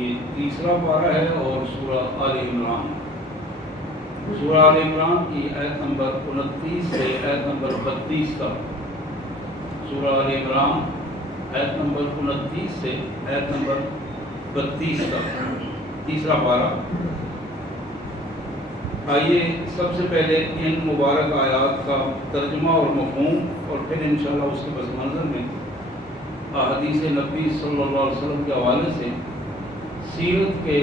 یہ تیسرا پارہ ہے اور سورہ آل عمران، سورہ آل عمران کی آیت نمبر 29 سے آیت نمبر 32 تک، سورہ آل عمران آیت نمبر 29 سے آیت نمبر 32 تک، تیسرا پارہ۔ آئیے سب سے پہلے ان مبارک آیات کا ترجمہ اور مفہوم، اور پھر انشاءاللہ اس کے پس منظر میں احادیث نبی صلی اللہ علیہ وسلم کے حوالے سے سیرت کے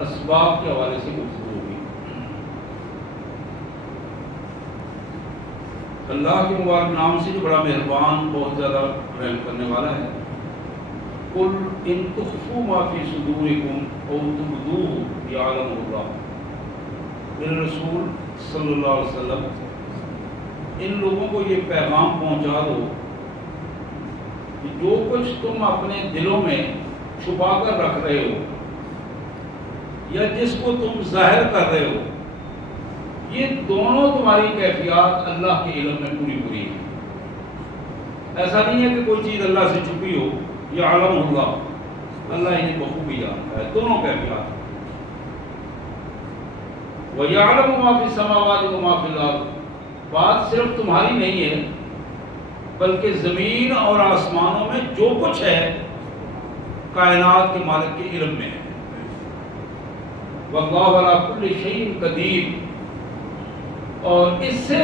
اسباب کے حوالے سے گفتگو ہوگی۔ اللہ کے مبارک نام سے جو بڑا مہربان، بہت زیادہ رحم کرنے والا ہے۔ قل ان تخفوا ما فی صدورکم او تبدوہ یعلمہ اللہ۔ میرے رسول صلی اللہ علیہ وسلم ان لوگوں کو یہ پیغام پہنچا دو کہ جو کچھ تم اپنے دلوں میں چھپا کر رکھ رہے ہو یا جس کو تم ظاہر کر رہے ہو، یہ دونوں تمہاری کیفیات اللہ کے علم میں پوری پوری ہیں۔ ایسا نہیں ہے کہ کوئی چیز اللہ سے چھپی ہو، یہ عالم اللہ، اللہ انہیں بخوبی جانتا ہے دونوں کیفیات۔ وَيَعْلَمُ مَا فِي السَّمَاوَاتِ وَمَا فِي الْأَرْضِ، بات صرف تمہاری نہیں ہے بلکہ زمین اور آسمانوں میں جو کچھ ہے کائنات کے مالک کے علم میں ہے۔ وَاللَّهُ عَلَىٰ كُلِّ شَيْءٍ قَدِيرٌ، اور اس سے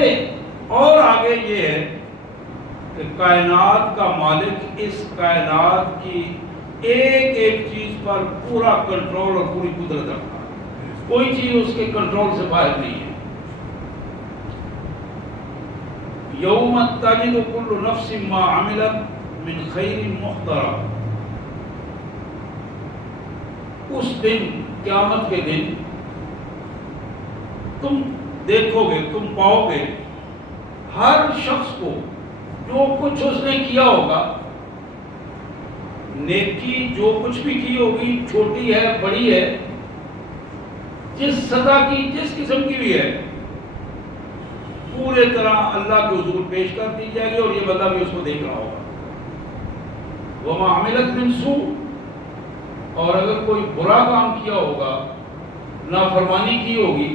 اور آگے یہ ہے کہ کائنات کا مالک اس کائنات کی ایک ایک چیز پر پورا کنٹرول اور پوری قدرت رکھتا ہے، کوئی چیز اس کے کنٹرول سے باہر نہیں ہے۔ یوم تجد کل نفس ما عملت من خیر محضرا، اس دن، قیامت کے دن، تم دیکھو گے، تم پاؤ گے ہر شخص کو جو کچھ اس نے کیا ہوگا، نیکی جو کچھ بھی کی ہوگی، چھوٹی ہے بڑی ہے، جس سطح کی جس قسم کی بھی ہے، پورے طرح اللہ کے حضور پیش کر دی جائے گی، اور یہ بندہ بھی اس کو دیکھ رہا ہوگا۔ وَمَا عَمِلَتْ مِنْ سُوءٍ، اور اگر کوئی برا کام کیا ہوگا، نافرمانی کی ہوگی،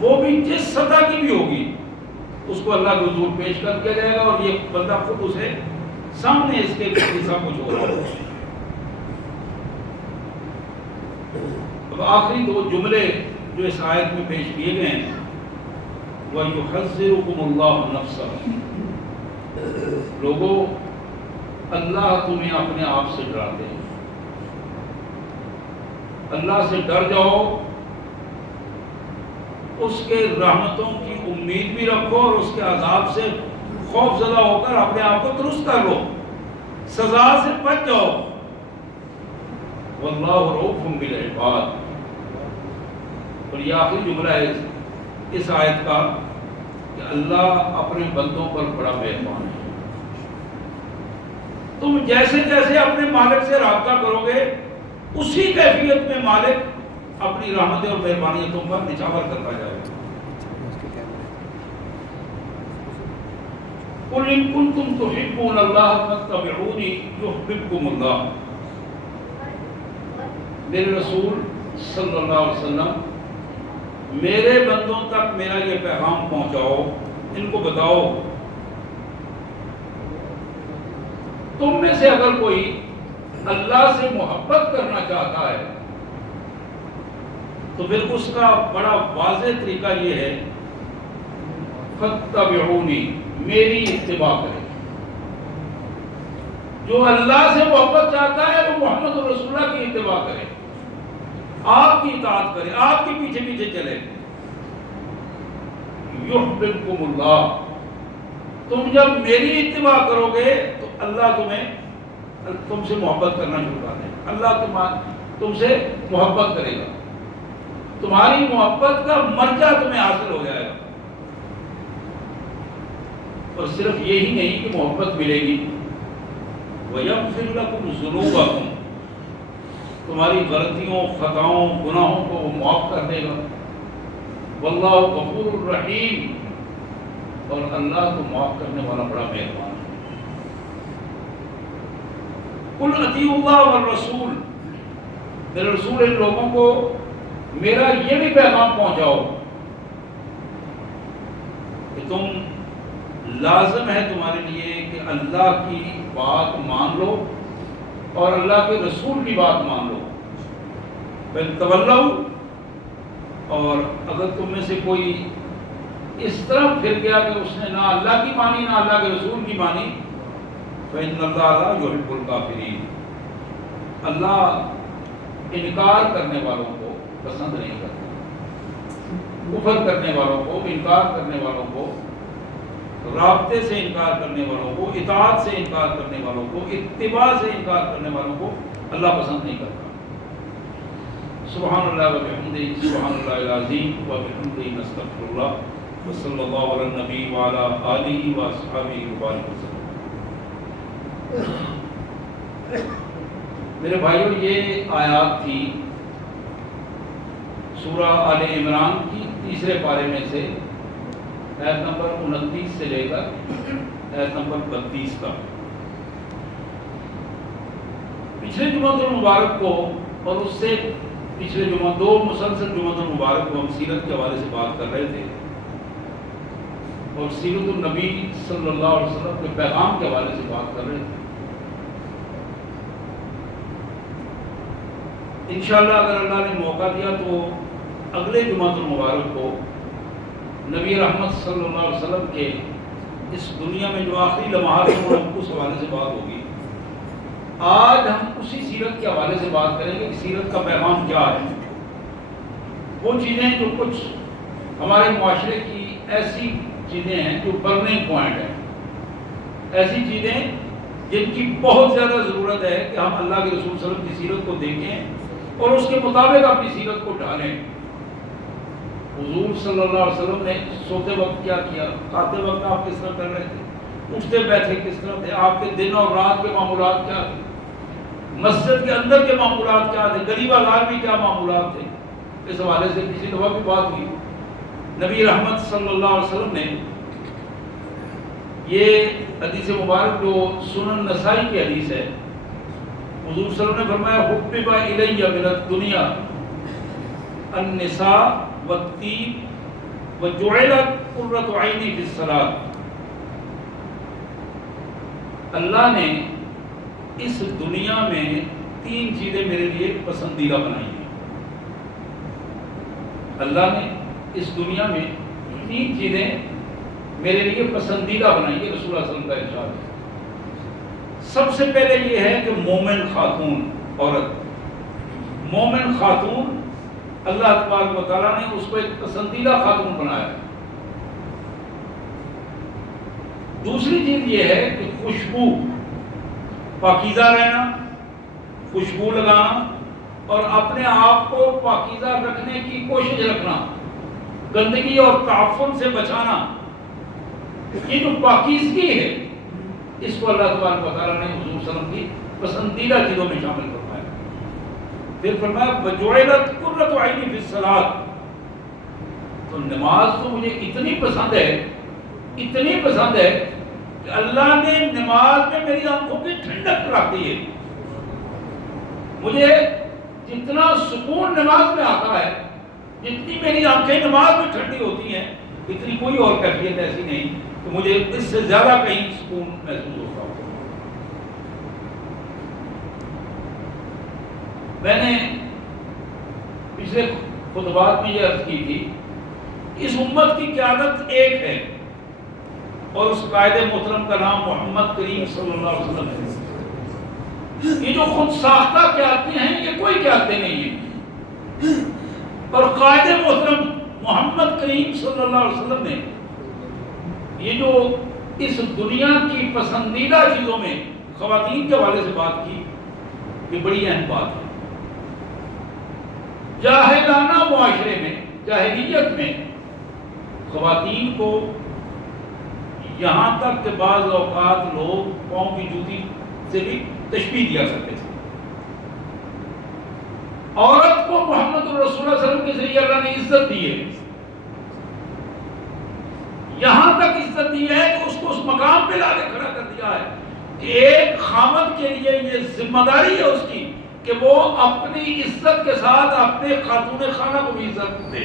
وہ بھی جس سطح کی بھی ہوگی، اس کو اللہ کے حضور پیش کر دیا جائے گا، اور یہ بندہ خود اسے سامنے اس کے سب کچھ ہو رہا ہوگا۔ اب آخری دو جملے جو اس آیت میں پیش کیے گئے ہیں، وَيُحَذِّرُكُمُ اللَّهُ نَفْسَهُ، لوگوں اللہ تمہیں اپنے آپ سے ڈراتے ہیں، اللہ سے ڈر جاؤ، اس کے رحمتوں کی امید بھی رکھو، اور اس کے عذاب سے خوف زدہ ہو کر اپنے آپ کو درست کر لو، سزا سے بچ جاؤ۔ واللہ رؤوف بالعباد، اور یہ آخری جملہ ہے اس آیت کا کہ اللہ اپنے بندوں پر بڑا مہربان ہے۔ تم جیسے جیسے اپنے مالک سے رابطہ کرو گے، اسی کیفیت میں مالک اپنی رحمتیں اور مہربانیاں تم پر نچھاور کرتا جائے گا۔ قُلْ إِن كُنتُمْ تُحِبُّونَ اللَّهَ فَاتَّبِعُونِي يُحْبِبْكُمُ اللَّهُ۔ میرے رسول صلی اللہ علیہ وسلم میرے بندوں تک میرا یہ پیغام پہنچاؤ، ان کو بتاؤ، تم میں سے اگر کوئی اللہ سے محبت کرنا چاہتا ہے تو پھر اس کا بڑا واضح طریقہ یہ ہے، فَاتَّبِعُونِی، میری اتباع کرے۔ جو اللہ سے محبت چاہتا ہے وہ محمد رسول اللہ کی اتباع کرے، آپ کی اطاعت کرے، آپ کے پیچھے پیچھے چلے۔ یحببکم اللہ، تم جب میری اتباع کرو گے تو اللہ تم سے محبت کرنا شروع کر دے گا، اللہ تم سے محبت کرے گا، تمہاری محبت کا مرجع تمہیں حاصل ہو جائے گا۔ اور صرف یہی نہیں کہ محبت ملے گی، وَيَغْفِرْ لَكُمْ ذُنُوبَكُمْ، تمہاری غلطیوں، خطاؤں، گناہوں کو وہ معاف کر دے گا۔ واللہ غفور الرحیم، اور اللہ کو معاف کرنے والا بڑا مہربان ہے۔ قُلْ اطیعوا اللہ والرسول، میرے رسول ان لوگوں کو میرا یہ بھی پیغام پہنچاؤ کہ تم لازم ہے تمہارے لیے کہ اللہ کی بات مان لو اور اللہ کے رسول کی بات مان لو. فَإِن تَوَلَّوْا، اور اگر تم میں سے کوئی اس طرح پھر گیا کہ اس نے نہ اللہ کی مانی نہ اللہ کے رسول کی مانی، فَإِنَّ اللَّهَ لَا يُحِبُّ الْكَافِرِينَ، اللہ انکار کرنے والوں کو پسند نہیں کرتا. کفر کرنے والوں کو، انکار کرنے والوں کو، رابطے سے انکار کرنے والوں کو، اطاعت سے انکار کرنے والوں کو، اتباع سے انکار کرنے والوں کو اللہ پسند نہیں کرتا. سبحان اللہ و بحمدہ، سبحان اللہ العظیم و بحمدہ، نستغفر اللہ، وصلی اللہ علی النبی وعلی آلہ و اصحابہ وبارک وسلم. میرے بھائیوں، یہ آیات تھی سورہ آل عمران کی تیسرے پارے میں سے آیت نمبر 29 سے لے کر آیت نمبر 32 تک. پچھلے جمعۃ المبارک کو اور اس سے پچھلے جمعہ، دو مسلسل جمعۃ المبارک کو ہم سیرت کے حوالے سے بات کر رہے تھے اور سیرت النبی صلی اللہ علیہ وسلم کے پیغام کے حوالے سے بات کر رہے تھے. انشاءاللہ اگر اللہ نے موقع دیا تو اگلے جمعۃ المبارک کو نبی رحمت صلی اللہ علیہ وسلم کے اس دنیا میں جو آخری لمحات ہیں اس حوالے سے بات ہوگی. آج ہم اسی سیرت کے حوالے سے بات کریں گے کہ سیرت کا پیغام کیا ہے. وہ چیزیں جو کچھ ہمارے معاشرے کی ایسی چیزیں ہیں جو برننگ پوائنٹ ہیں، ایسی چیزیں جن کی بہت زیادہ ضرورت ہے کہ ہم اللہ کے رسول صلی اللہ علیہ وسلم کی سیرت کو دیکھیں اور اس کے مطابق اپنی سیرت کو ڈھالیں. حضور صلی اللہ علیہ وسلم نے سوتے وقت کیا کیا، کھاتے وقت آپ کس طرح کر رہے تھے، اٹھتے بیٹھے کس طرح تھے، آپ کے دن اور رات کے معمولات کیا تھے، مسجد کے اندر کے معمولات کیا تھے، گلی بازار میں کیا معمولات تھے. اس حوالے سے کسی دفعہ بھی بات ہوئی. نبی رحمت صلی اللہ علیہ وسلم نے یہ حدیث مبارک جو سنن نسائی کی حدیث ہے، حضور صلی اللہ علیہ وسلم نے فرمایا حبب الی من الدنیا النساء والطیب وجعلت قرۃ عینی فی الصلاۃ. اللہ نے اس دنیا میں 3 چیزیں میرے لیے پسندیدہ بنائی ہیں. اللہ نے اس دنیا میں 3 چیزیں میرے لیے پسندیدہ بنائی ہے. رسول اللہ صلی اللہ علیہ وسلم کا ارشاد ہے. سب سے پہلے یہ ہے کہ مومن خاتون عورت، مومن خاتون اللہ تبارک و تعالیٰ نے اس کو ایک پسندیدہ خاتون بنایا. دوسری چیز یہ ہے کہ خوشبو، پاکیزہ رہنا، خوشبو لگانا اور اپنے آپ کو پاکیزہ رکھنے کی کوشش رکھنا، گندگی اور تعفن سے بچانا. یہ جو پاکیزگی ہے اس کو اللہ تبارک و تعالیٰ نے حضور صلی اللہ علیہ وسلم کی پسندیدہ چیزوں میں شامل فرمایا. پھر فرمایا وجعلت قرۃ عینی فی الصلاۃ. تو نماز تو مجھے اتنی پسند ہے، اتنی پسند ہے کہ اللہ نے نماز میں میری آنکھوں کی ٹھنڈک رکھ دی ہے. مجھے جتنا سکون نماز میں آتا ہے، جتنی میری آنکھیں نماز میں ٹھنڈی ہوتی ہیں، اتنی کوئی اور کیفیت ایسی نہیں کہ مجھے اس سے زیادہ کہیں سکون محسوس ہوتا ہو. میں نے پچھلے خطبات میں یہ عرض کی تھی، اس امت کی قیادت ایک ہے اور اس قائد محترم کا نام محمد کریم صلی اللہ علیہ وسلم ہے. یہ جو خود ساختہ قیادتیں ہیں یہ کوئی قیادتیں نہیں ہیں، اور قائد محترم محمد کریم صلی اللہ علیہ وسلم نے یہ جو اس دنیا کی پسندیدہ چیزوں میں خواتین کے حوالے سے بات کی، یہ بڑی اہم بات ہے. جاہلانہ معاشرے میں، جاہلیت میں خواتین کو یہاں تک کہ بعض اوقات لوگ پاؤں کی جوتی سے بھی تشبیہ دیا کرتے تھے. عورت کو محمد رسول اللہ صلی اللہ علیہ وسلم کے ذریعے اللہ نے عزت دی ہے. یہاں تک عزت دی ہے کہ اس کو اس مقام پہ لا کے کھڑا کر دیا ہے کہ ایک خامد کے لیے یہ ذمہ داری ہے اس کی کہ وہ اپنی عزت کے ساتھ اپنے خاتون خانہ کو بھی عزت دے،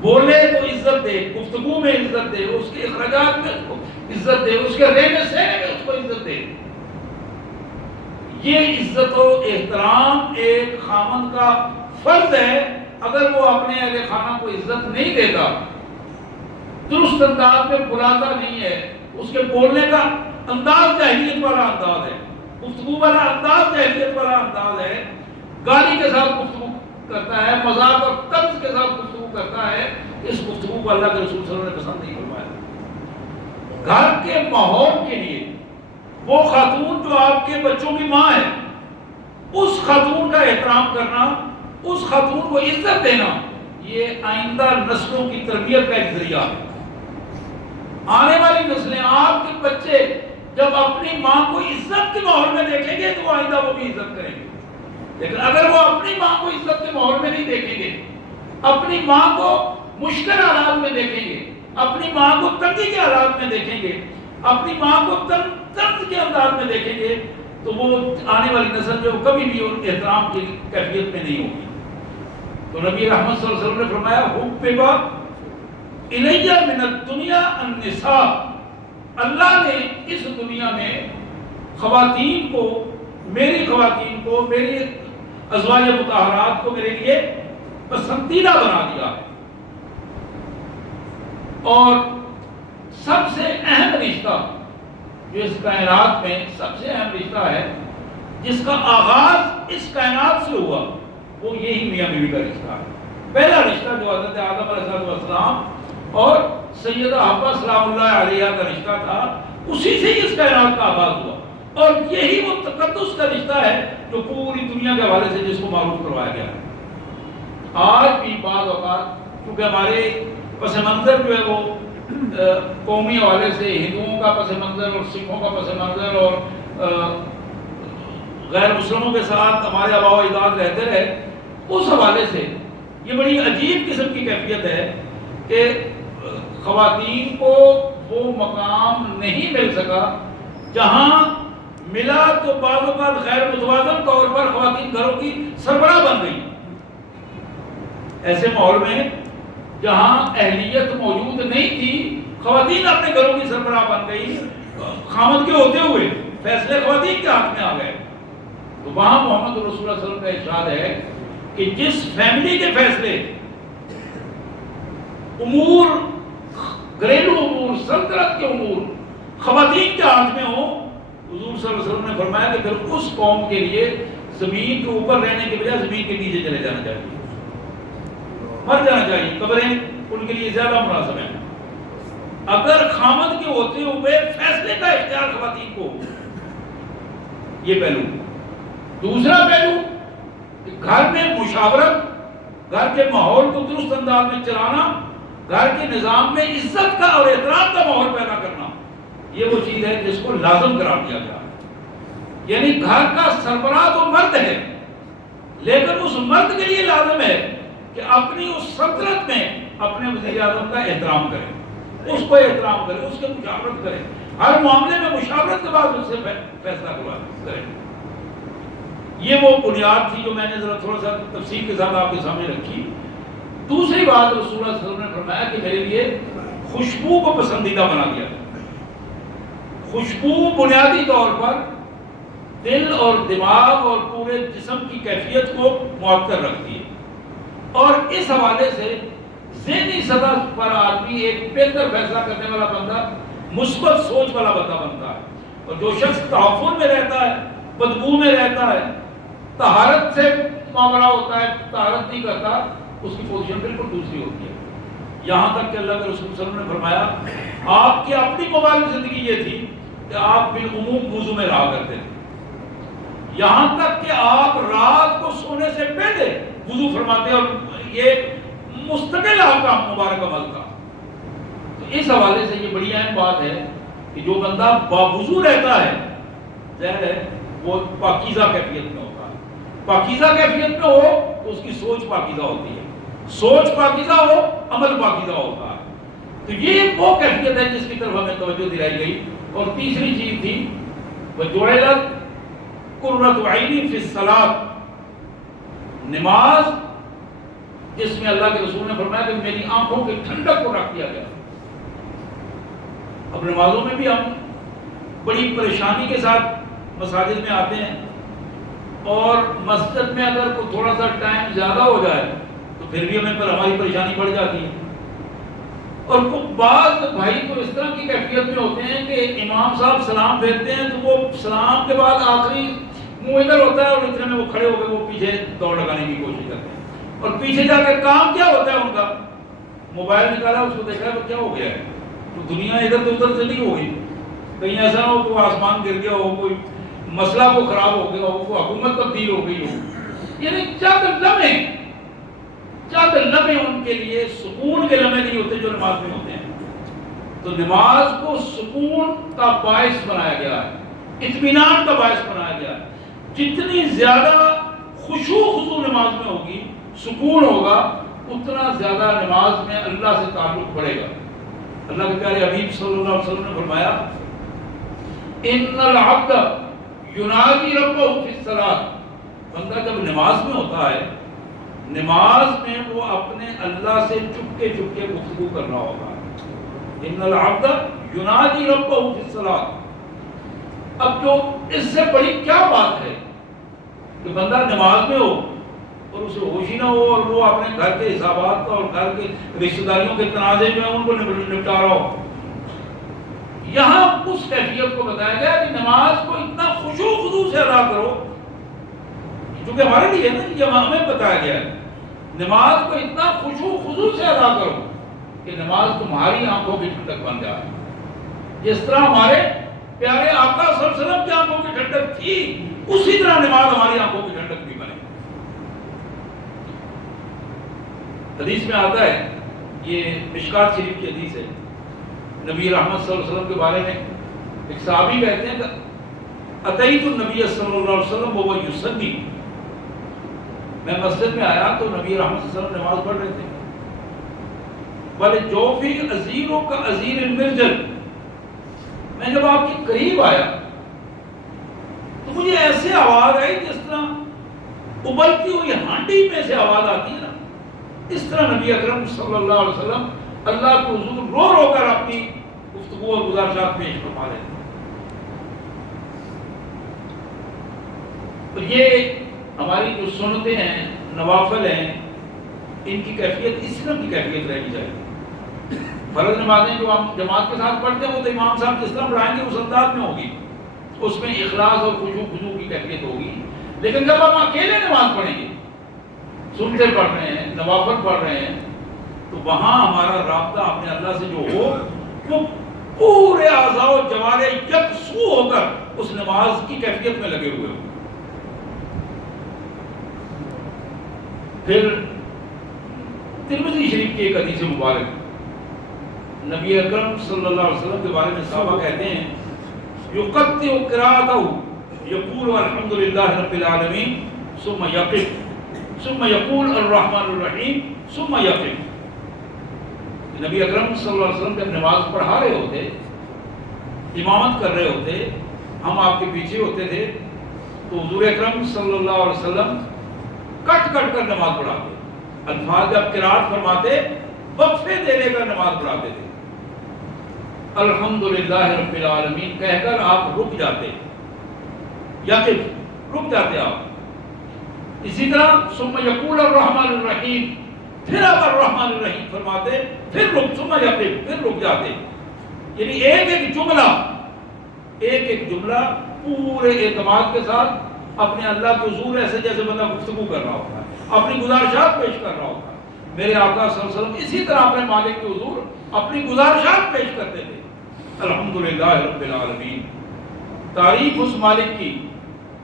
بولے تو عزت دے، گفتگو میں عزت دے، اس کے اخراجات میں اس کو عزت دے، اس کے رہنے سہنے میں اس کو عزت دے۔ یہ عزت و احترام ایک خامند کا فرض ہے۔ اگر وہ اپنے اہل خانہ کو عزت نہیں دیتا، درست انداز میں بلاتا نہیں ہے، اس کے بولنے کا انداز جاہلیت والا انداز ہے، گفتگو والا انداز جاہلیت والا انداز ہے، گالی کے ساتھ گفتگو کرتا ہے، مذاق اور طنز کے ساتھ گفتگو کرتا ہے، اس گفتگو کو اللہ کے رسول صلی اللہ علیہ وسلم نے پسند نہیں فرمایا۔ گھر کے ماحول کے لیے وہ خاتون جو آپ کے بچوں کی ماں ہے، اس خاتون کا احترام کرنا، اس خاتون کو عزت دینا، یہ آئندہ نسلوں کی تربیت کا ایک ذریعہ ہے۔ آنے والی نسلیں، آپ کے بچے جب اپنی ماں کو عزت کے ماحول میں دیکھیں گے تو آئندہ وہ بھی عزت کریں گے۔ لیکن اگر وہ اپنی ماں کو عزت کے ماحول میں نہیں دیکھیں گے، اپنی ماں کو مشکل حالات میں دیکھیں گے، اپنی ماں کو تنگی کے حالات میں دیکھیں گے، اپنی ماں کو طنز کے انداز میں دیکھیں گے، تو وہ آنے والی نسل جو کبھی بھی ان احترام کی کیفیت میں نہیں ہوگی۔ تو نبی رحمت صلی اللہ علیہ وسلم نے فرمایا حُبِّبَ اِلَيَّ مِنَ الدُّنْيَا النِّسَاءُ، اللہ نے اس دنیا میں خواتین کو، میری خواتین کو، میری ازواج مطہرات کو میرے لیے پسندیدہ بنا دیا ہے۔ اور سب سے اہم رشتہ جو اس کائنات میں سب سے اہم رشتہ ہے، جس کا آغاز اس کائنات سے ہوا، وہ یہی میاں بیوی کا رشتہ ہے۔ پہلا رشتہ جو حضرت آدم علیہ السلام اور سیدہ حوا سلام اللہ علیہ کا رشتہ تھا، اسی سے اس کائنات کا آغاز ہوا، اور یہی وہ تقدس کا رشتہ ہے جو پوری دنیا کے حوالے سے جس کو معروف کروایا گیا ہے۔ آج بھی بعض اوقات کیونکہ ہمارے پس منظر جو ہے وہ قومی حوالے سے ہندوؤں کا پس منظر اور سکھوں کا پس منظر اور غیر مسلموں کے ساتھ ہمارے آباء و اجداد رہتے رہے، اس حوالے سے یہ بڑی عجیب قسم کی کیفیت ہے کہ خواتین کو وہ مقام نہیں مل سکا جہاں ملا تو بعض اوقات غیر متوازن طور پر خواتین گھروں کی سربراہ بن گئی۔ ایسے ماحول میں جہاں اہلیت موجود نہیں تھی، خواتین اپنے گھروں کی سربراہ بن گئی، خامد کے ہوتے ہوئے فیصلے خواتین کے ہاتھ میں آ گئے۔ تو وہاں محمد رسول اللہ صلی اللہ علیہ وسلم کا ارشاد ہے کہ جس فیملی کے فیصلے، امور، گھریلو امور، سلطنت کے امور خواتین کے ہاتھ میں ہوں، حضور صلی اللہ علیہ وسلم نے فرمایا کہ پھر اس قوم کے لیے زمین کے اوپر رہنے کے بجائے زمین کے نیچے چلے جانا چاہیے، مر جانا چاہیے، قبریں ان کے لیے زیادہ مناسب ہیں۔ اگر خامد کے ہوتے ہوئے فیصلے کا اختیار خواتین کو، یہ پہلو۔ دوسرا پہلو، گھر میں مشاورت، گھر کے ماحول کو درست انداز میں چلانا، گھر کے نظام میں عزت کا اور احترام کا ماحول پیدا کرنا، یہ وہ چیز ہے جس کو لازم قرار دیا گیا ہے۔ یعنی گھر کا سربراہ تو مرد ہے، لیکن اس مرد کے لیے لازم ہے کہ اپنی اس سلطنت میں اپنے وزیر اعظم کا احترام کرے، اس کو احترام کرے، اس کے مشاورت کرے، ہر معاملے میں مشاورت کے بعد اس سے فیصلہ کرے۔ یہ وہ بنیاد تھی جو میں نے ذرا تھوڑا سا تفصیل کے ساتھ آپ کے سامنے رکھی۔ دوسری بات رسول اللہ صلی اللہ علیہ وسلم نے فرمایا کہ میرے لیے خوشبو کو پسندیدہ بنا دیا۔ خوشبو بنیادی طور پر دل اور دماغ اور پورے جسم کی کیفیت کو معطر رکھتی ہے، اور اس حوالے سے ذہنی سطح پر آدمی ایک بہتر فیصلہ کرنے والا بندہ، مثبت سوچ والا بندہ بنتا ہے۔ اور جو شخص تحفظ میں رہتا ہے، بدبو میں رہتا ہے، طہارت سے معاملہ ہوتا ہے، طہارت نہیں کرتا، اس کی پوزیشن بالکل دوسری ہوتی ہے۔ یہاں تک کہ اللہ کے رسول صلی اللہ علیہ وسلم نے فرمایا آپ کی اپنی مبارک زندگی یہ تھی کہ آپ بالعموم وضو میں رہا کرتے تھے، یہاں تک کہ آپ رات کو سونے سے پہلے وضو فرماتے، اور یہ مستقل آپ کا مبارک عمل تھا۔ تو اس حوالے سے یہ بڑی اہم بات ہے کہ جو بندہ باوضو رہتا ہے، ظاہر ہے وہ پاکیزہ کیفیت میں ہوتا ہے۔ پاکیزہ کیفیت میں ہو تو اس کی سوچ پاکیزہ ہوتی ہے، سوچ پاکیزہ ہو عمل پاکیزہ ہوتا ہے۔ تو یہ وہ کیفیت ہے جس کی طرف ہمیں توجہ دلائی گئی۔ اور تیسری چیز تھی وَجُعِلَتْ قرۃ عینی فی الصلاۃ، نماز جس میں اللہ کے رسول نے فرمایا کہ میری آنکھوں کی ٹھنڈک کو رکھ دیا گیا۔ اب نمازوں میں بھی ہم بڑی پریشانی کے ساتھ مساجد میں آتے ہیں، اور مسجد میں اگر کوئی تھوڑا سا ٹائم زیادہ ہو جائے تو پھر بھی ہمیں ہماری پریشانی بڑھ جاتی ہے۔ اور بعض بھائی تو اس طرح کی کیفیت میں ہوتے ہیں کہ امام صاحب سلام پھیرتے ہیں تو وہ سلام کے بعد آخری منہ ادھر ہوتا ہے اور اتنے میں وہ کھڑے ہو کے وہ پیچھے دوڑ لگانے کی کوشش کرتے ہیں، اور پیچھے جا کے کام کیا ہوتا ہے ان کا، موبائل نکالا، اس کو دیکھا تو کیا ہو گیا ہے، تو دنیا ادھر تو ادھر سے نہیں ہو گئی، کہیں ایسا نہ ہو کہ آسمان گر گیا ہو، کوئی مسئلہ کو خراب ہو گیا ہو، کوئی حکومت تبدیل ہو گئی ہو۔ یعنی چند لمحے ان کے لیے سکون کے لمحے نہیں ہوتے جو نماز میں ہوتے ہیں۔ تو نماز کو سکون کا باعث بنایا گیا ہے، اطمینان کا باعث بنایا گیا ہے۔ جتنی زیادہ خشوع خضوع نماز میں ہوگی، سکون ہوگا، اتنا زیادہ نماز میں اللہ سے تعلق بڑھے گا۔ اللہ کے پیارے حبیب صلی اللہ علیہ وسلم نے فرمایا ان العبد ینادی ربہ فی الصلاۃ، بندہ جب نماز میں ہوتا ہے، نماز میں وہ اپنے اللہ سے چپکے چپکے گفتگو کر رہا ہوگا۔ ان العبد ینادی ربہ فی الصلاۃ۔ اب جو اس سے بڑی کیا بات ہے کہ بندہ نماز میں ہو اور اسے ہوش ہی نہ ہو، اور وہ اپنے گھر کے حسابات کا اور گھر کے رشتہ داریوں کے تنازع جو ہیں ان کو نپٹا رہا ہو۔ یہاں اس کیفیت کو بتایا گیا کہ نماز کو اتنا خشوع خضوع سے ادا کرو، چونکہ ہمارے لیے نا یہ ہمیں بتایا گیا ہے، نماز کو اتنا خشوع خضوع سے ادا کرو کہ نماز تمہاری آنکھوں کی ٹھنڈک بن جائے، جس طرح ہمارے پیارے آقا صلی اللہ علیہ وسلم کی آنکھوں کی ٹھنڈک تھی، اسی طرح نماز ہماری آنکھوں کی ٹھنڈک بھی بنے۔ حدیث میں آتا ہے، یہ مشکات شریف کی حدیث ہے، نبی رحمت صلی اللہ علیہ وسلم کے بارے میں ایک صحابی کہتے ہیں کہ اتیت النبی صلی اللہ علیہ وسلم وهو یصلی، میں مسجد میں آیا تو نبی رحمت صلی اللہ علیہ وسلم نماز پڑھ رہے تھے، وَلِجَوْفِي أَزِيرُ كَأَزِيرِ الْمِرْجَلِ، میں جب آپ کے قریب آیا تو مجھے ایسے آواز آئی جس طرح ابلتی ہوئی ہانڈی میں سے آواز آتی ہے نا، اس طرح نبی اکرم صلی اللہ علیہ وسلم اللہ کے حضور رو رو کر اپنی گفتگو اور گزارشات پیش فرما رہے تھے۔ تو یہ ہماری جو سنتیں ہیں، نوافل ہیں، ان کی کیفیت اس طرح کی کیفیت رہنی چاہیے۔ فرض نمازیں جو ہم جماعت کے ساتھ پڑھتے ہیں وہ تو امام صاحب جس طرح پڑھائیں گے اس انداز میں ہوگی، اس میں اخلاص اور خشوع خضوع کی کیفیت ہوگی۔ لیکن جب ہم اکیلے نماز پڑھیں گے، سنتے پڑھ رہے ہیں، نوافل پڑھ رہے ہیں، تو وہاں ہمارا رابطہ اپنے اللہ سے جو ہو، وہ پورے اعضاء و جوارح یکسو ہو کر اس نماز کی کیفیت میں لگے ہوئے ہوں۔ پھر ترمذی شریف کی ایک حدیث مبارک، نبی اکرم صلی اللہ علیہ وسلم کے بارے میں صحابہ کہتے ہیں یقطع قراءته یقول الحمد للہ رب العالمین ثم یقف ثم یقول الرحمن الرحیم ثم یقف۔ نبی اکرم صلی اللہ علیہ وسلم جب نماز پڑھا رہے ہوتے، امامت کر رہے ہوتے، ہم آپ کے پیچھے ہوتے تھے، تو حضور اکرم صلی اللہ علیہ وسلم کٹ کٹ کر نماز پڑھاتے، الفاظ جب قرات فرماتے وقفے دینے کر نماز پڑھاتے تھے۔ الحمدللہ رب العالمین کہہ کر آپ رک جاتے، یقف رک جاتے آپ۔ اسی طرح ثم یقول الرحمن الرحیم، پھر آپ الرحمن الرحیم فرماتے، پھر رک، ثم یقف، پھر رک جاتے۔ یعنی ایک ایک جملہ پورے اعتماد کے ساتھ اپنے اللہ کے حضور ایسے جیسے بندہ گفتگو کر رہا ہوتا ہے، اپنی گزارشات پیش کر رہا ہوتا ہے۔ میرے آقا صلی اللہ علیہ وسلم اسی طرح اپنے مالک کے حضور اپنی گزارشات پیش کرتے تھے۔ الحمدللہ رب العالمین، تعریف اس مالک کی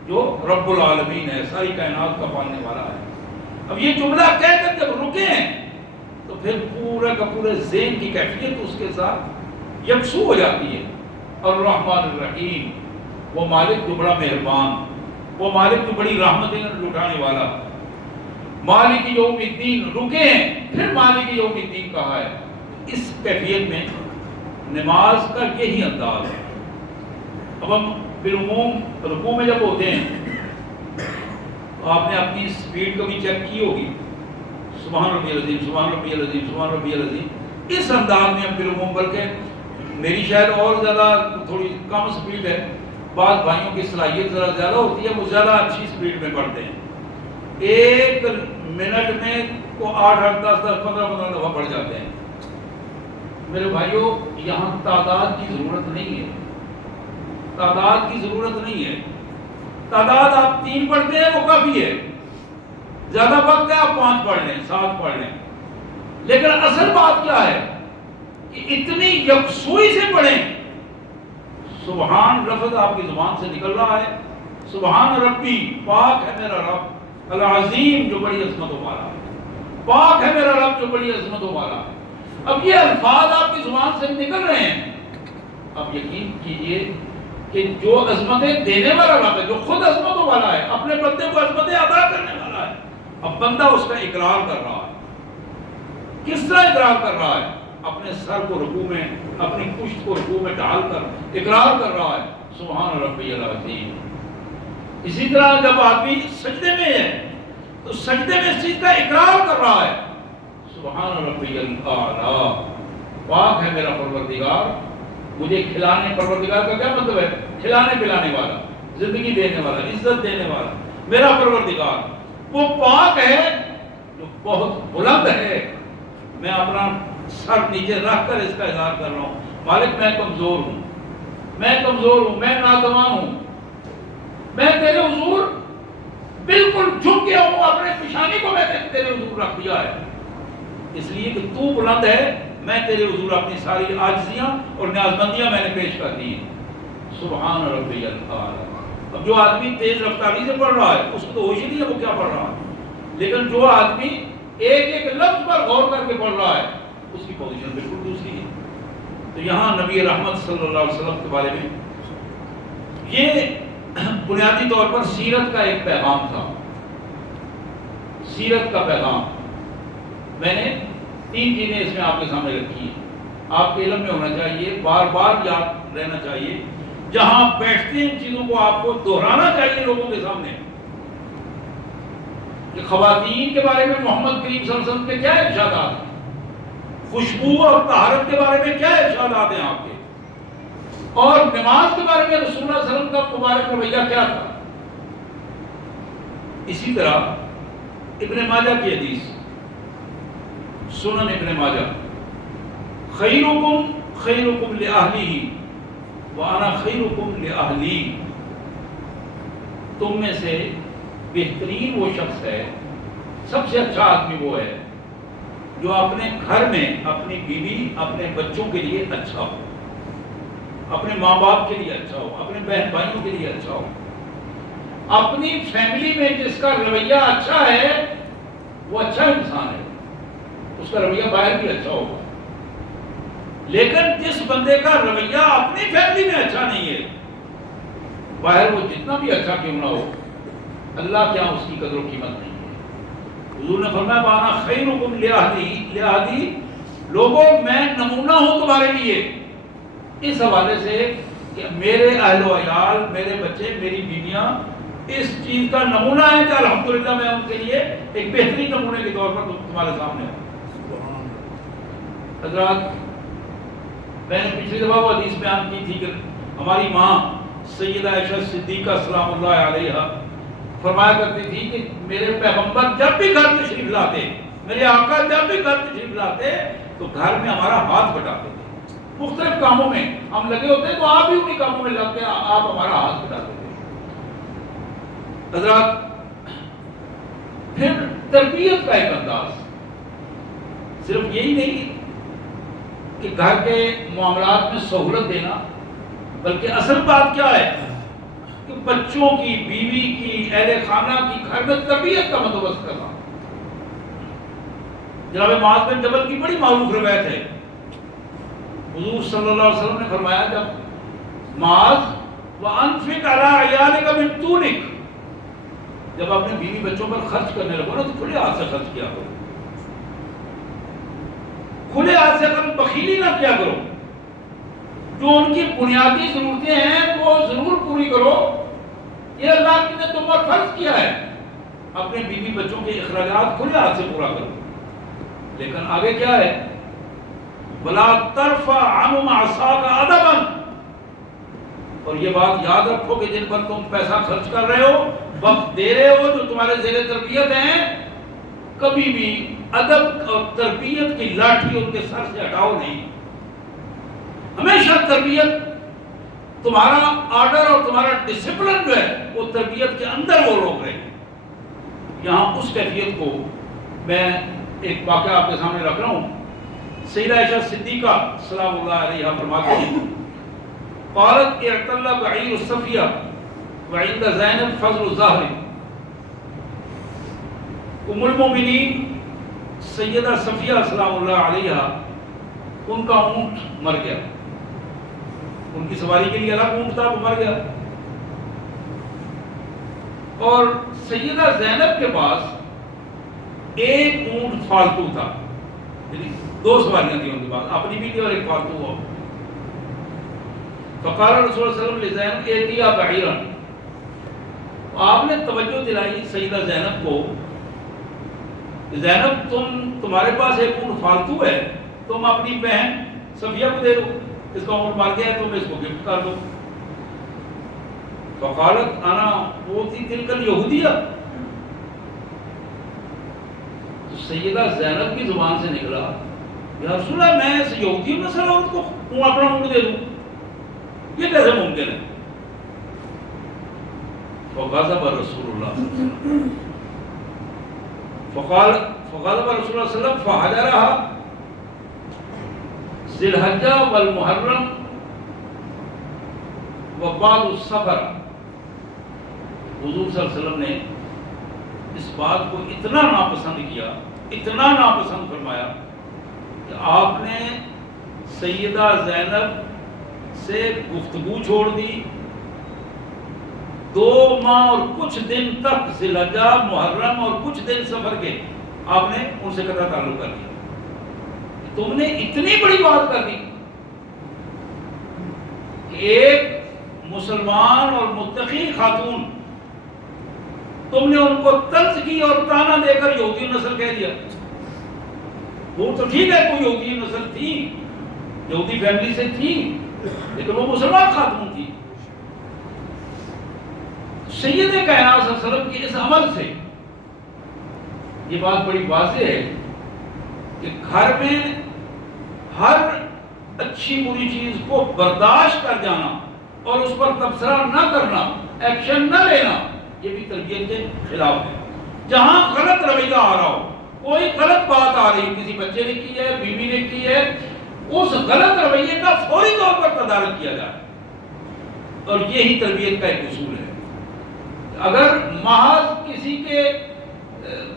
جو رب العالمین ہے، ساری کائنات کا پالنے والا ہے۔ اب یہ جملہ کہہ کر جب رکے ہیں تو پھر پورے کا پورے ذہن کی کیفیت اس کے ساتھ یکسو ہو جاتی ہے۔ الرحمن الرحیم، وہ مالک جو بڑا مہربان، وہ مالک جو بڑی رحمتیں لٹانے والا۔ مالک یوم الدین، رکے ہیں پھر مالک یوم الدین کہا ہے۔ اس کیفیت میں نماز کا یہی انداز ہے۔ اب ہم بالعموم رکوع میں جب ہوتے ہیں تو آپ نے اپنی سپیڈ کبھی چیک کی ہوگی، سبحان ربی العظیم، سبحان ربی العظیم، سبحان ربی العظیم، اس انداز میں ہم فلموں، بلکہ میری شاید اور زیادہ تھوڑی کم سپیڈ ہے، بعض بھائیوں کی صلاحیت ذرا زیادہ ہوتی ہے، وہ زیادہ اچھی سپیڈ میں پڑھتے ہیں، 1 منٹ میں کو 8 10 15 دفعہ پڑھ جاتے ہیں۔ میرے بھائیوں، یہاں تعداد کی ضرورت نہیں ہے، تعداد کی ضرورت نہیں ہے، تعداد آپ 3 پڑھتے ہیں وہ کافی ہے، زیادہ وقت ہے آپ 5 پڑھ لیں، 7 پڑھ لیں، لیکن اصل بات کیا ہے کہ اتنی یکسوئی سے پڑھیں، سبحان لفظ آپ کی زبان سے نکل رہا ہے، سبحان ربی، پاک ہے میرا رب العظیم جو بڑی عظمتوں والا ہے، پاک ہے میرا رب جو بڑی عظمتوں والا ہے۔ اب یہ الفاظ آپ کی زبان سے نکل رہے ہیں، اب یقین کیجئے کہ جو عظمتیں دینے والا رب ہے، جو خود عظمتوں والا ہے، اپنے بندے کو عظمتیں عطا کرنے والا ہے، اب بندہ اس کا اقرار کر رہا ہے۔ کس طرح اقرار کر رہا ہے؟ اپنے سر کو رکوع میں، اپنی پشت کو رکوع میں ڈال کر اقرار کر رہا ہے، سبحان ربی العظیم۔ اسی طرح جب آدمی سجدے میں ہے تو سجدے میں اس چیز کا اقرار کر رہا ہے، سبحان ربی الاعلیٰ، پاک ہے میرا پروردگار، مجھے کھلانے، پروردگار کا کیا مطلب ہے؟ کھلانے پلانے والا، زندگی دینے والا، عزت دینے والا، میرا پروردگار وہ پاک ہے جو بہت بلند ہے۔ میں اپنا سر نیچے رکھ کر اس کا اظہار کر رہا ہوں، مالک میں کمزور ہوں، میں کمزور ہوں، میں ناتوان ہوں، میں تیرے حضور بالکل جھک گیا ہوں، اپنے پیشانی کو میں نے تیرے حضور رکھ دیا ہے، اس لیے کہ تو بلند ہے، میں تیرے حضور اپنی ساری عاجزیاں اور نیازمندیاں میں نے پیش کر دی ہیں، سبحان ربی الاعلیٰ۔ اب جو آدمی تیز رفتاری سے پڑھ رہا ہے اس کو تو ہوش ہی نہیں ہے وہ کیا پڑھ رہا ہے، لیکن جو آدمی ایک ایک لفظ پر غور کر کے پڑھ رہا ہے اس کی پوزیشن بالکل دوسری ہے۔ تو یہاں نبی رحمت صلی اللہ علیہ وسلم کے بارے میں یہ بنیادی طور پر سیرت کا ایک پیغام تھا، سیرت کا پیغام۔ میں نے 3 چیزیں اس میں آپ کے سامنے رکھی ہیں، آپ کے علم میں ہونا چاہیے، بار بار یاد رہنا چاہیے، جہاں بیٹھتے ہیں ان چیزوں کو آپ کو دہرانا چاہیے لوگوں کے سامنے، کہ خواتین کے بارے میں محمد کریم صلی اللہ علیہ وسلم کے کیا ارشادات ہیں، خوشبو اور طہارت کے بارے میں کیا ارشادات ہیں آپ کے، اور نماز کے بارے میں رسول اللہ صلی اللہ علیہ وسلم کا مبارک رویہ کیا تھا۔ اسی طرح ابن ماجہ کی حدیث، سنن ابن ماجہ، خیرکم خیرکم لأہلہ وانا خیرکم لأہلی، تم میں سے بہترین وہ شخص ہے، سب سے اچھا آدمی وہ ہے جو اپنے گھر میں اپنی بیوی اپنے بچوں کے لیے اچھا ہو، اپنے ماں باپ کے لیے اچھا ہو، اپنے بہن بھائیوں کے لیے اچھا ہو، اپنی فیملی میں جس کا رویہ اچھا ہے وہ اچھا انسان ہے، اس کا رویہ باہر بھی اچھا ہوگا۔ لیکن جس بندے کا رویہ اپنی فیملی میں اچھا نہیں ہے، باہر وہ جتنا بھی اچھا کیوں نہ ہو، اللہ کیا اس کی قدر و قیمت نہیں ہے۔ حضور نے فرمایا وانا خیرکم لأہلی، لوگوں میں نمونہ ہوں تمہارے لیے، اس حوالے سے کہ میرے اہل و عیال، میرے بچے، میری بیویاں اس چیز کا نمونہ ہے کہ الحمدللہ میں ان کے لیے ایک بہترین نمونے کے طور پر تمہارے سامنے ہوں۔ حضرات، میں نے پچھلی دفعہ وہ حدیث بیان کی تھی کہ ہماری ماں سیدہ عائشہ صدیقہ سلام اللہ علیہا فرمایا کرتی تھی کہ میرے پیغمبر جب بھی گھر تشریف لاتے، میرے آقا جب بھی گھر تشریف لاتے تو گھر میں ہمارا ہاتھ بٹاتے تھے، مختلف کاموں میں ہم لگے ہوتے تو آپ بھی انہی کاموں میں لگتے، آپ ہمارا ہاتھ بٹاتے تھے۔ حضرات، پھر تربیت کا ایک انداز، صرف یہی نہیں کہ گھر کے معاملات میں سہولت دینا، بلکہ اصل بات کیا ہے کہ بچوں کی، بیوی کی، اہل خانہ کی گھر میں تربیت کا بندوبست کرنا۔ جناب معاذ بن جبل کی بڑی معروف روایت ہے، حضور صلی اللہ علیہ وسلم نے فرمایا جب معاذ وَأَنفِقْ عَلَىٰ عِيَالِكَ مِن طُولِكَ، جب اپنے بیوی بچوں پر خرچ کرنے لگو نا تو کھلے ہاتھ سے خرچ کیا کرو، کھلے ہاتھ سے بخیلی نہ کیا کرو، جو ان کی بنیادی ضرورتیں ہیں وہ ضرور پوری کرو، یہ اللہ نے تم پر فرض کیا ہے، اپنے بیوی بچوں کے اخراجات کھلے ہاتھ سے پورا کرو. لیکن آگے کیا ہے؟ وَلَا تَرْفَعْ عَنْهُمْ عَصَاكَ عَدَبًا. اور یہ بات یاد رکھو کہ جن پر تم پیسہ خرچ کر رہے ہو، وقت دے رہے ہو، جو تمہارے زیر تربیت ہیں، کبھی بھی ادب اور تربیت کی لاٹھی ان کے سر سے ہٹاؤ نہیں. ہمیشہ تربیت، تمہارا آرڈر اور تمہارا ڈسپلن جو ہے وہ تربیت کے اندر وہ روک رہے ہیں. یہاں اس کیفیت کو میں ایک واقعہ آپ کے سامنے رکھ رہا ہوں. سیدہ عائشہ صدیقہ سلام اللہ علیہا فرماتی ہیں قالت اعتل بعیر الصفیہ وعند زینب فضل الظہر. ام المومنین سیدہ صفیہ سلام اللہ علیہا، ان کا اونٹ مر گیا، ان کی سواری کے لیے الگ اونٹ تھا، وہ مر گیا. اور سیدہ زینب کے پاس ایک اونٹ فالتو تھا، یعنی 2 سواریاں تھیں ان کے پاس، اپنی بھی تھی اور ایک فالتو ہو. فقال رسول اللہ صلی اللہ علیہ وسلم لزینب ائتیا بعیرا. آپ نے توجہ دلائی سیدہ زینب کو، زینب تمہارے پاس ایک اونٹ فالتو ہے، تم اپنی بہن صفیہ کو دے دو، اس کا اونٹ مر گیا ہے تم اس کو گفٹ کر دو. فقالت انا اوتی تلک الیہودیہ. سیدہ زینب کی زبان سے نکلا یا رسول اللہ میں اس یہودی نسل عورت کو اپنا اونٹ دے دوں، یہ کیسے ممکن ہے؟ فغضب رسول اللہ فغضب رسول اللہ صلی اللہ علیہ وسلم فحجرها ذی الحجہ والمحرم وبعد السفر. حضور صلی اللہ علیہ وسلم نے اس بات کو اتنا ناپسند کیا، اتنا ناپسند فرمایا کہ آپ نے سیدہ زینب سے گفتگو چھوڑ دی. 2 ماہ اور کچھ دن تک ذی الحجہ، محرم اور کچھ دن سفر کے آپ نے ان سے قطع تعلق کر دیا. تم نے اتنی بڑی بات کر دی کہ ایک مسلمان اور متقی خاتون، تم نے ان کو طنز کی اور تانا دے کر یہودی نسل کہہ دیا. وہ تو ٹھیک ہے کوئی یہودی نسل تھی، یہودی فیملی سے تھی، لیکن وہ مسلمان خاتون تھی. سید کائنات صلی اللہ علیہ وسلم کے اس عمل سے یہ بات بڑی واضح ہے کہ گھر میں ہر اچھی بری چیز کو برداشت کر جانا اور اس پر تبصرہ نہ کرنا، ایکشن نہ لینا، یہ بھی تربیت کے خلاف ہے. جہاں غلط رویہ آ رہا ہو، کوئی غلط بات آ رہی، کسی بچے نے کی ہے، بیوی نے کی ہے، اس غلط رویے کا فوری طور پر تدارک کیا جائے. اور یہی تربیت کا ایک اصول ہے. اگر محض کسی کے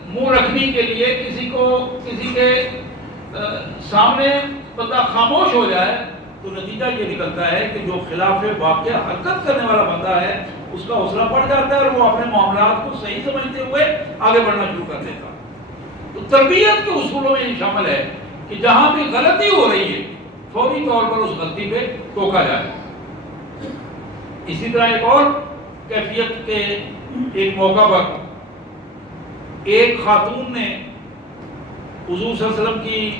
منہ رکھنے کے لیے کسی کے سامنے بندہ خاموش ہو جائے تو نتیجہ یہ نکلتا ہے کہ جو خلاف واقعہ حرکت کرنے والا بندہ ہے اس کا حوصلہ بڑھ جاتا ہے اور وہ اپنے معاملات کو صحیح سمجھتے ہوئے آگے بڑھنا شروع کر دیتا. تو تربیت کے اصولوں میں یہ شامل ہے کہ جہاں بھی غلطی ہو رہی ہے فوری طور پر اس غلطی پہ ٹوکا جائے. اسی طرح ایک اور کیفیت کے ایک موقع پر ایک خاتون نے حضور صلی اللہ علیہ وسلم کی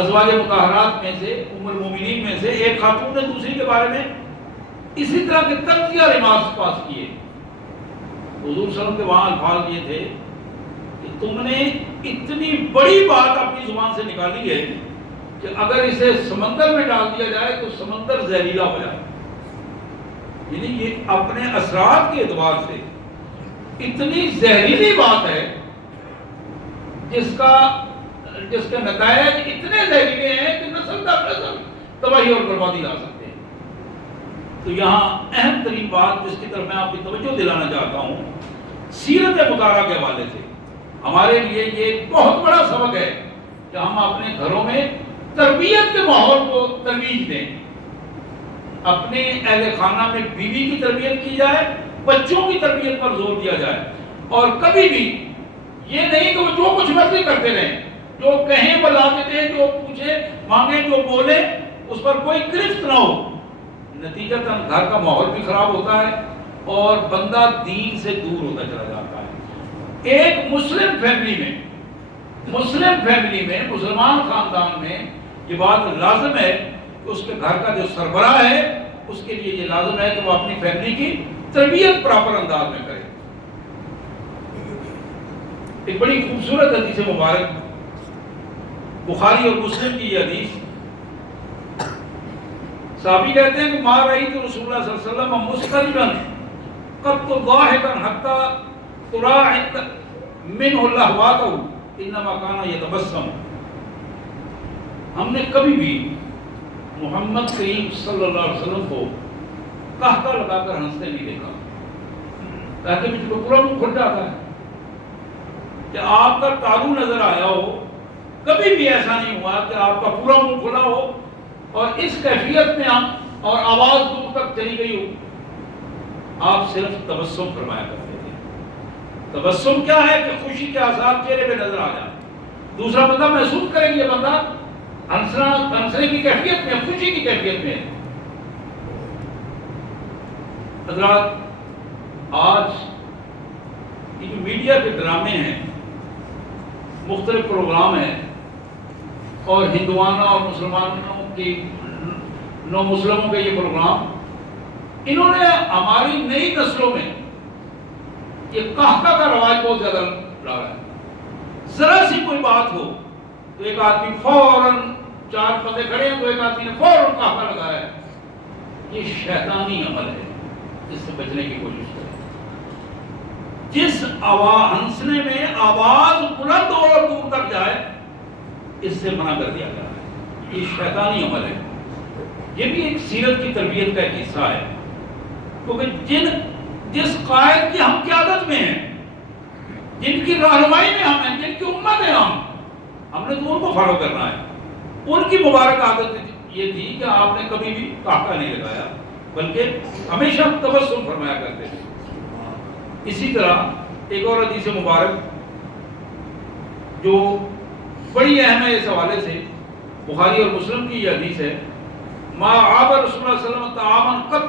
ازواج مطہرات میں سے، ام المومنین میں سے ایک خاتون نے دوسری کے بارے میں اسی طرح کے تنزیہ ریمارکس پاس کیے. حضور صلی اللہ علیہ وسلم کے وہاں الفاظ یہ تھے کہ تم نے اتنی بڑی بات اپنی زبان سے نکالی ہے کہ اگر اسے سمندر میں ڈال دیا جائے تو سمندر زہریلا ہو جائے. یعنی یہ اپنے اثرات کے اعتبار سے اتنی زہریلی بات ہے جس کے نتائج اتنے زہریلے ہیں کہ نسل در نسل تباہی اور بربادی لا سکتے ہیں. تو یہاں اہم ترین بات جس کی طرف میں آپ کی توجہ دلانا چاہتا ہوں، سیرت مطالعہ کے حوالے سے ہمارے لیے یہ بہت بڑا سبق ہے کہ ہم اپنے گھروں میں تربیت کے ماحول کو ترویج دیں. اپنے اہل خانہ میں بیوی کی تربیت کی جائے، بچوں کی تربیت پر زور دیا جائے، اور کبھی بھی یہ نہیں کہ وہ جو کچھ مرضی کرتے رہیں، جو کہیں وہ لا کے دیں، جو پوچھے مانگے، جو بولے اس پر کوئی گرفت نہ ہو. نتیجتاً گھر کا ماحول بھی خراب ہوتا ہے اور بندہ دین سے دور ہوتا چلا جاتا ہے. ایک مسلم فیملی میں مسلمان خاندان میں یہ بات لازم ہے کہ اس کے گھر کا جو سربراہ ہے اس کے لیے یہ لازم ہے کہ وہ اپنی فیملی کی تربیت پراپر انداز میں کرے. ایک بڑی خوبصورت حدیث مبارک بخاری اور مسلم کی یہ حدیث. صحابی کہتے ہیں کہ ما رأیت رسول اللہ صلی اللہ علیہ وسلم مستقبلا قط ضاحكا حتى تراعد منه لهواته انما كان يتبسم. ہم نے کبھی بھی محمد کریم صلی اللہ علیہ وسلم کو قہقہ لگا کر ہنستے نہیں دیکھا. تاکہ مجھ کو پورا منہ کھل جاتا ہے کہ آپ کا تالو نظر آیا ہو. کبھی بھی ایسا نہیں ہوا کہ آپ کا پورا منہ کھلا ہو اور اس کیفیت میں ہم اور آواز دور تک چلی گئی ہو. آپ صرف تبسم فرمایا کرتے تھے. تبسم کیا ہے کہ خوشی کے آثار چہرے پہ نظر آ جائے. دوسرا بندہ محسوس کرے گا یہ بندہ ہنسنے کی کیفیت میں، خوشی کی کیفیت میں. حضرات، آج یہ جو میڈیا کے ڈرامے ہیں، مختلف پروگرام ہیں، اور ہندوانہ اور مسلمانوں کی نو مسلموں کے یہ پروگرام، انہوں نے ہماری نئی نسلوں میں یہ قہقہ کا رواج بہت زیادہ لایا ہے. ذرا سی کوئی بات ہو تو ایک آدمی فوراً، چار بندے کھڑے ہیں تو ایک آدمی نے فوراً قہقہ لگایا ہے. یہ شیطانی عمل ہے، اس سے بچنے کی کوشش کریں. جس ہنسنے میں آواز بلند اور دور تک جائے اس سے منع کر دیا گیا ہے. یہ شیطانی عمل ہے. یہ بھی ایک سیرت کی تربیت کا ایک حصہ ہے، کیونکہ جس قائد کی ہم قیادت میں ہیں، جن کی رہنمائی میں ہم ہیں، جن کی امت ہیں ہم نے تو ان کو فالو کرنا ہے. ان کی مبارک عادت یہ تھی کہ آپ نے کبھی بھی قہقہ نہیں لگایا بلکہ ہمیشہ تبسم فرمایا کرتے تھے. اسی طرح ایک اور حدیث مبارک جو بڑی اہم ہے اس حوالے سے، بخاری اور مسلم کی یہ حدیث ہے. ما عاب رسول اللہ صلی اللہ علیہ وسلم طعاما قط